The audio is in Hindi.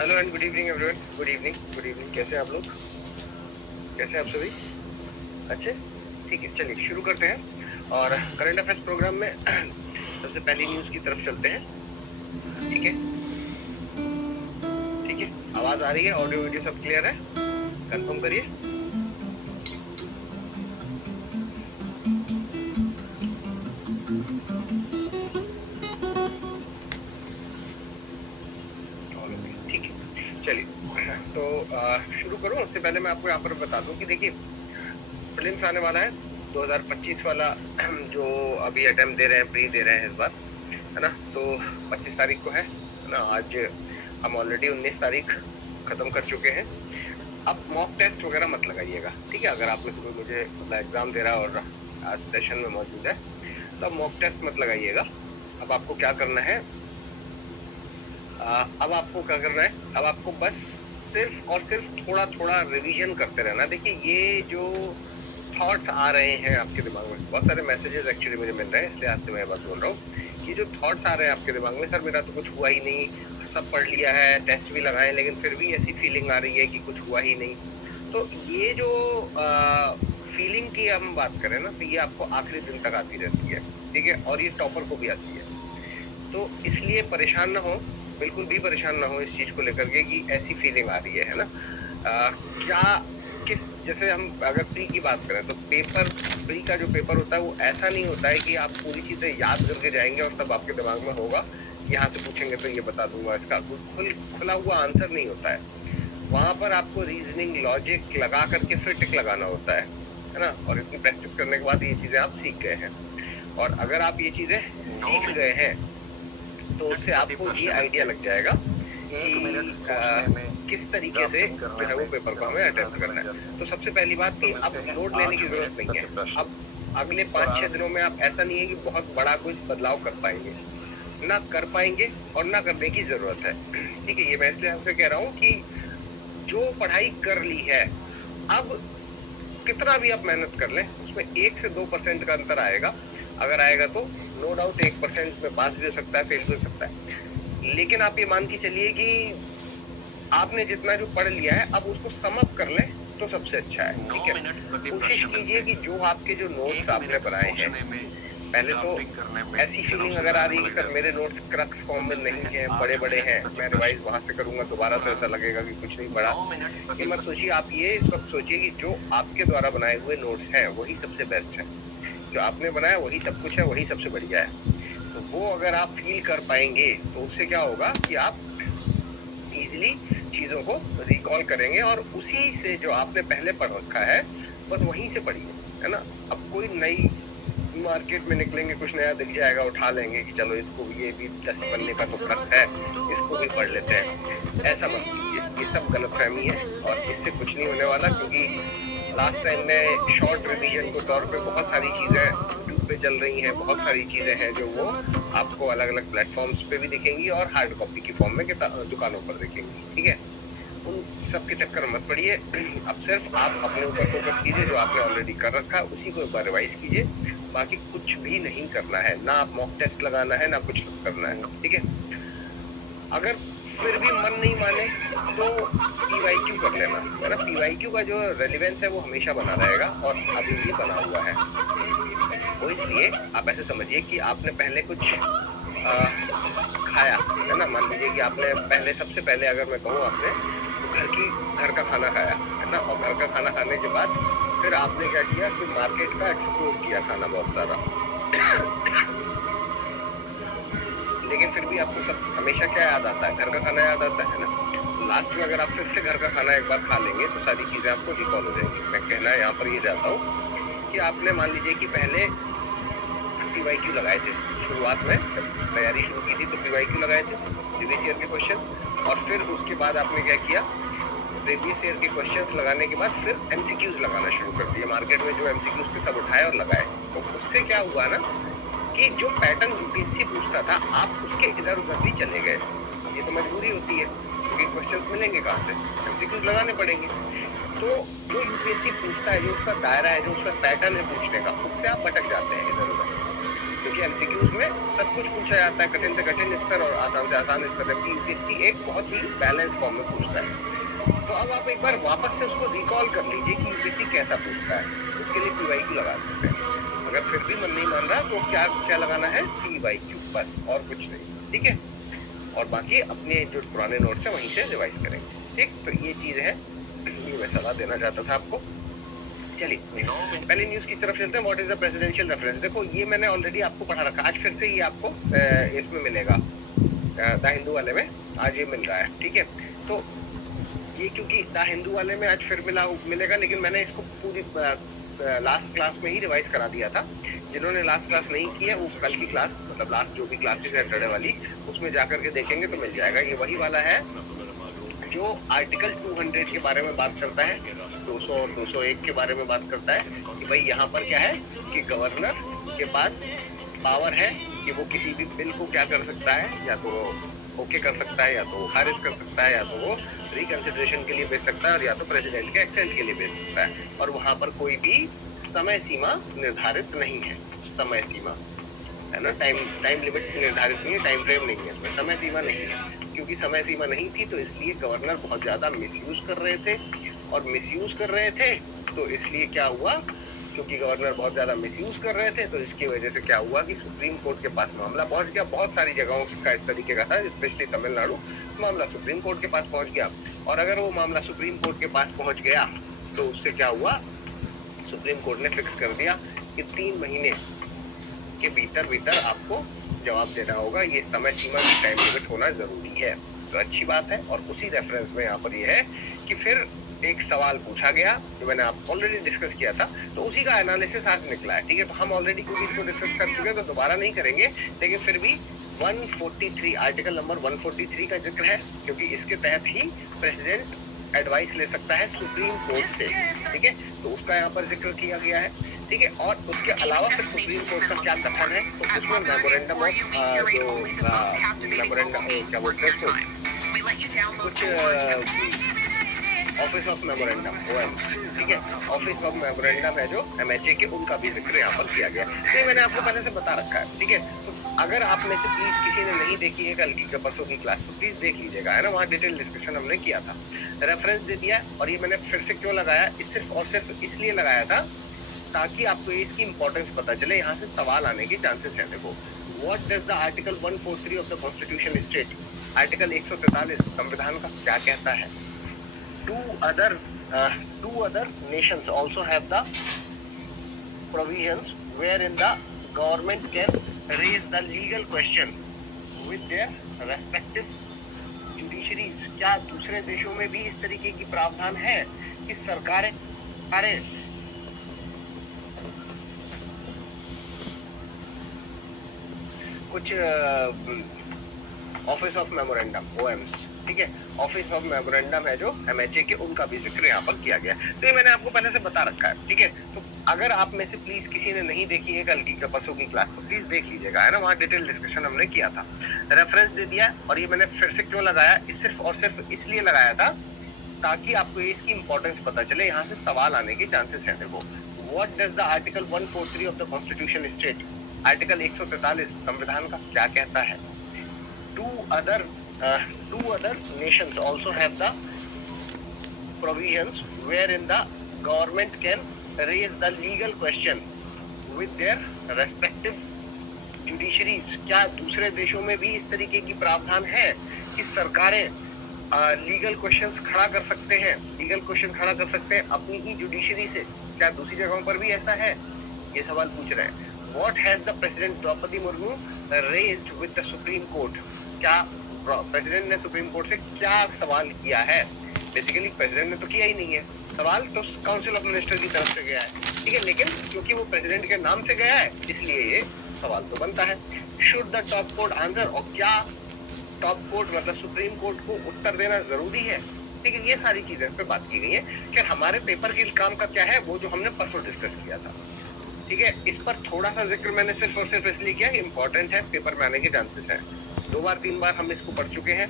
Hello and good evening everyone. Good evening. कैसे हैं आप लोग? कैसे हैं आप सभी? अच्छे? ठीक है, चलिए शुरू करते हैं। और करंट अफेयर्स प्रोग्राम में सबसे पहली न्यूज की तरफ चलते हैं। ठीक है, ठीक है। आवाज आ रही है? ऑडियो वीडियो सब क्लियर है? कंफर्म करिए। ठीक है, चलिए। तो शुरू करूं? उससे पहले मैं आपको यहाँ पर बता दूं कि देखिए, प्रीलिम्स आने वाला है 2025 वाला जो अभी अटेम्प्ट दे रहे हैं, प्री दे रहे हैं इस बार, है ना। तो 25 तारीख को है ना। आज हम ऑलरेडी 19 तारीख खत्म कर चुके हैं। अब मॉक टेस्ट वगैरह मत लगाइएगा, ठीक है। अगर आप में से कोई मुझे मतलब एग्जाम दे रहा है और आज सेशन में मौजूद है तो अब मॉक टेस्ट मत लगाइएगा। अब आपको क्या करना है, अब आपको क्या करना है, अब आपको बस सिर्फ और सिर्फ थोड़ा थोड़ा रिवीजन करते रहना। देखिए, ये जो थॉट्स आ रहे हैं आपके दिमाग में, बहुत सारे मैसेजेस एक्चुअली मुझे मिल रहे हैं, इसलिए आज से मैं बात बोल रहा हूँ कि जो थॉट्स आ रहे हैं आपके दिमाग में, सर मेरा तो कुछ हुआ ही नहीं, सब पढ़ लिया है, टेस्ट भी लगाए, लेकिन फिर भी ऐसी फीलिंग आ रही है कि कुछ हुआ ही नहीं। तो ये जो फीलिंग की हम बात करें ना, तो ये आपको आखिरी दिन तक आती रहती है, ठीक है। और ये टॉपर को भी आती है। तो इसलिए परेशान ना हो, बिल्कुल भी परेशान ना हो इस चीज को लेकर के कि ऐसी फीलिंग आ रही है ना। क्या किस, जैसे हम अगर प्री की बात करें तो पेपर, प्री का जो पेपर होता है वो ऐसा नहीं होता है कि आप पूरी चीजें याद करके जाएंगे और तब आपके दिमाग में होगा, यहाँ से पूछेंगे तो ये बता दूंगा। इसका खुला हुआ आंसर नहीं होता है। वहां पर आपको रीजनिंग लॉजिक लगा करके फिर टिक लगाना होता है ना। और इतनी प्रैक्टिस करने के बाद ये चीजें आप सीख गए हैं। और अगर आप ये चीजें सीख गए हैं तो उससे आपको ये आइडिया लग जाएगा कि किस तरीके से जो है वो पेपर को हमें अटेम्प्ट करना है। तो सबसे पहली बात कि अब लोड लेने की जरूरत नहीं है। अब अगले 5-6 दिनों में आप ऐसा नहीं है कि बहुत बड़ा कुछ बदलाव कर पाएंगे, ना कर पाएंगे और ना करने की जरूरत है, ठीक है। ये मैं इसलिए आपसे कह रहा हूँ कि जो पढ़ाई कर ली है, अब कितना भी आप मेहनत कर लें उसमें 1 से 2% का अंतर आएगा। अगर आएगा तो नो डाउट 1% में पास भी हो सकता है, फेल भी हो सकता है। लेकिन आप ये मान के चलिए कि आपने जितना जो पढ़ लिया है अब उसको सम अप कर लें तो सबसे अच्छा है, ठीक है। कोशिश कीजिए कि जो आपके जो नोट्स आपने बनाए हैं, पहले तो ऐसी फीलिंग अगर आ रही है कि सर मेरे नोट्स क्रक्स फॉर्म में नहीं है, बड़े बड़े हैं, मैं रिवाइज वहां से करूंगा दोबारा से ऐसा लगेगा कि कुछ नहीं पढ़ा, ये मत सोचिए। आप ये इस वक्त सोचिए कि जो आपके द्वारा बनाए हुए नोट्स हैं वही सबसे बेस्ट है। जो आपने बनाया वही सब कुछ है, वही सबसे बढ़िया है। तो वो अगर आप फील कर पाएंगे तो उससे क्या होगा कि आप इजिली चीजों को रिकॉल करेंगे और उसी से जो आपने पहले पढ़ रखा है बस वहीं से पढ़िए, है ना। अब कोई नई मार्केट में निकलेंगे, कुछ नया दिख जाएगा, उठा लेंगे कि चलो इसको भी, ये भी 10 पन्ने का तो क्रक्स है, इसको भी पढ़ लेते हैं। ऐसा मत कीजिए, ये सब गलतफहमी है और इससे कुछ नहीं होने वाला। क्योंकि लास्ट टाइम में शॉर्ट रिवीजन के तौर पे बहुत सारी चीजें यूट्यूब पे चल रही हैं, बहुत सारी चीजें हैं जो वो आपको अलग अलग प्लेटफॉर्म्स पे भी दिखेंगी और हार्ड कॉपी की फॉर्म में दुकानों पर दिखेंगी, ठीक है। उन सब के चक्कर में मत पड़िए। अब सिर्फ आप अपने ऊपर फोकस कीजिए, जो आपने ऑलरेडी कर रखा है उसी को एक बार रिवाइज कीजिए। बाकी कुछ भी नहीं करना है, ना आप मॉक टेस्ट लगाना है ना कुछ करना है, ठीक है। अगर फिर भी मन नहीं माने तो पीवाईक्यू कर लेना, है ना। पीवाईक्यू का जो रेलिवेंस है वो हमेशा बना रहेगा और अभी भी बना हुआ है। वो इसलिए आप ऐसे समझिए कि आपने पहले कुछ खाया, है ना। मान लीजिए कि आपने पहले, सबसे पहले अगर मैं कहूँ आपने तो घर का खाना खाया, है ना। और घर का खाना खाने के बाद फिर आपने क्या किया कि मार्केट का एक्सप्लोर किया, खाना बहुत सारा। लेकिन फिर भी आपको सब हमेशा क्या याद आता है? घर का खाना याद आता है ना। लास्ट में अगर आप फिर से घर का खाना एक बार खा लेंगे तो सारी चीजें आपको रिकॉल हो जाएंगी। मैं कहना यहाँ पर ये चाहता हूँ कि आपने मान लीजिए कि पहले पीवाईक्यू लगाए थे, शुरुआत में जब तैयारी शुरू की थी तो पीवाईक्यू लगाए थे, प्रीवियस ईयर के क्वेश्चन। और फिर उसके बाद आपने क्या किया, प्रीवियस ईयर के क्वेश्चंस लगाने के बाद फिर एमसीक्यूज लगाना शुरू कर दिया। मार्केट में जो एमसीक्यूज थे सब उठाए और लगाए। तो उससे क्या हुआ ना कि जो पैटर्न यूपीएससी पूछता था आप उसके इधर उधर भी चले गए। अब ये तो मजबूरी होती है क्योंकि क्वेश्चंस मिलेंगे कहाँ से, एमसीक्यूज लगाने पड़ेंगे। तो जो यूपीएससी पूछता है, जो उसका दायरा है, जो उसका पैटर्न है पूछने का, उससे आप भटक जाते हैं इधर उधर। क्योंकि एमसीक्यूज में सब कुछ पूछा जाता है, कठिन से कठिन स्तर और आसान से आसान स्तर, जबकि यूपीएससी एक बहुत ही बैलेंस फॉर्म में पूछता है। तो अब आप एक बार वापस से उसको रिकॉल कर लीजिए कि यूपीएससी कैसा पूछता है, उसके लिए पीवाईक्यू लगा सकते हैं। अगर फिर भी मन नहीं मान रहा तो क्या क्या लगाना है, पीवाईक्यू, बस और कुछ नहीं, ठीक है। और बाकी अपने जो पुराने नोट्स है वहीं से रिवाइज करेंगे, ठीक। तो ये चीज है, ये मैं सलाह देना चाहता था आपको। चलिए पहले न्यूज की तरफ चलते हैं। What is the presidential reference. देखो ये मैंने ऑलरेडी आपको पढ़ा रखा, आज फिर से ये आपको इसमें मिलेगा, द हिंदू वाले में आज ये मिल रहा है, ठीक है। तो ये क्योंकि द हिंदू वाले में आज फिर मिलेगा, लेकिन मैंने इसको पूरी लास्ट क्लास में ही रिवाइज करा दिया था। जिन्होंने लास्ट क्लास नहीं की है वो कल की क्लास, मतलब लास्ट जो भी क्लासेस है सैटरडे वाली, उसमें जाकर के देखेंगे तो मिल जाएगा। ये वही वाला है जो आर्टिकल 200 के बारे में बात करता है, 200 और 201 के बारे में बात करता है कि भाई यहाँ पर क्या है कि गवर्नर के पास पावर है कि वो किसी भी बिल को क्या कर सकता है, या तो ओके कर सकता है, या तो खारिज कर सकता है, या तो वो रिकंसिडरेशन के लिए भेज सकता है, और या तो प्रेसिडेंट के एक्सेंट के लिए भेज सकता है। और वहां पर कोई भी समय सीमा निर्धारित नहीं है, समय सीमा है ना, टाइम लिमिट निर्धारित नहीं है, टाइम फ्रेम नहीं है, इसमें समय सीमा नहीं है। क्योंकि समय सीमा नहीं थी तो इसलिए गवर्नर बहुत ज्यादा मिसयूज कर रहे थे, और मिसयूज कर रहे थे तो इसलिए क्या हुआ, क्योंकि गवर्नर बहुत ज्यादा मिसयूज कर रहे थे तो इसकी वजह से क्या हुआ कि सुप्रीम कोर्ट के पास मामला पहुंच गया। बहुत सारी जगहों का इस तरीके का था, स्पेशली तमिलनाडु, मामला सुप्रीम कोर्ट के पास पहुंच गया। और अगर वो मामला सुप्रीम कोर्ट के पास पहुंच गया तो उससे क्या हुआ, सुप्रीम कोर्ट ने फिक्स कर दिया कि 3 महीने के भीतर आपको जवाब देना होगा, ये समय सीमा की टाइम लिमिट होना जरूरी है। तो अच्छी बात है। और उसी रेफरेंस में यहाँ पर ये है कि फिर एक सवाल पूछा गया जो मैंने आप ऑलरेडी डिस्कस किया था, तो उसी का एनालिसिस आज निकला है, ठीक है। तो हम ऑलरेडी क्योंकि इसको डिस्कस कर चुके हैं तो दोबारा नहीं करेंगे, लेकिन फिर भी 143 आर्टिकल नंबर 143 का जिक्र है, क्योंकि इसके तहत ही प्रेसिडेंट एडवाइस ले सकता है सुप्रीम कोर्ट से, ठीक है। तो उसका यहाँ पर जिक्र किया गया है, ठीक है। और उसके अलावा फिर सुप्रीम कोर्ट का क्या कथन है, तो उसमें मेमोरेंडम ऑफ जो मेमोरेंडम क्या बोलते हैं उसको, कुछ ऑफिस ऑफ मेमोरेंडम, ठीक है, ऑफिस ऑफ मेमोरेंडम है जो एमएचए के, उनका भी जिक्र यहाँ पर किया गया। तो मैंने आपको पहले से बता रखा है, ठीक है। तो अगर आप में से प्लीज किसी ने नहीं देखी है कल की परसों की क्लास तो प्लीज देख लीजिएगा, है ना, वहाँ डिटेल डिस्कशन हमने किया था, रेफरेंस दे दिया। और ये मैंने फिर से क्यों लगाया, सिर्फ और सिर्फ इसलिए लगाया था ताकि आपको इसकी इंपॉर्टेंस पता चले, यहाँ से सवाल आने के चांसेस है। देखो, what does the article 143 of the constitution state, article 143 संविधान का क्या कहता है। Two other nations also have the provisions wherein the government can raise the legal question with their respective judiciaries। क्या दूसरे देशों में भी इस तरीके की प्रावधान है कि सरकारें कुछ ऑफिस ऑफ मेमोरेंडम, OMs, ठीक है, ऑफिस ऑफ मेमोरेंडम है जो एमएचए के, उनका भी जिक्र यहाँ पर किया गया। तो ये मैंने आपको पहले से बता रखा है, ठीक है। तो अगर आप में से प्लीज किसी ने नहीं देखी है कल की परसों की क्लास तो प्लीज देख लीजिएगा, है ना, वहाँ डिटेल डिस्कशन हमने किया था, रेफरेंस दे दिया। और ये मैंने फिर से क्यों लगाया, सिर्फ और सिर्फ इसलिए लगाया था ताकि आपको इसकी इंपॉर्टेंस पता चले, यहाँ से सवाल आने के चांसेस है। देखो, what does the article 143 of the constitution state, article 143 संविधान का क्या कहता है। Two other nations also have the provisions wherein the government can raise the legal question with their respective judiciaries। क्या दूसरे देशों में भी इस तरीके की प्रावधान है कि सरकारें लीगल क्वेश्चंस खड़ा कर सकते हैं, लीगल क्वेश्चन खड़ा कर सकते हैं अपनी ही जुडिशरी से। क्या दूसरी जगहों पर भी ऐसा है, ये सवाल पूछ रहे हैं। What has the President Droupadi Murmu raised with the Supreme Court? क्या प्रेसिडेंट ने सुप्रीम कोर्ट से क्या सवाल किया है। बेसिकली प्रेसिडेंट ने तो किया ही नहीं है सवाल, तो काउंसिल ऑफ मिनिस्टर की तरफ से गया है, ठीक है। लेकिन क्योंकि वो प्रेसिडेंट के नाम से गया है इसलिए ये सवाल तो बनता है। Should the top court answer, और क्या टॉप कोर्ट मतलब सुप्रीम कोर्ट को उत्तर देना जरूरी है, ठीक है। ये सारी चीजें इस पर बात की गई है कि हमारे पेपर के काम का क्या है, वो जो हमने परसों डिस्कस किया था, ठीक है। इस पर थोड़ा सा जिक्र मैंने सिर्फ और सिर्फ इसलिए किया, इंपॉर्टेंट है, पेपर में आने के चांसेस है। 2 बार 3 बार हम इसको पढ़ चुके हैं,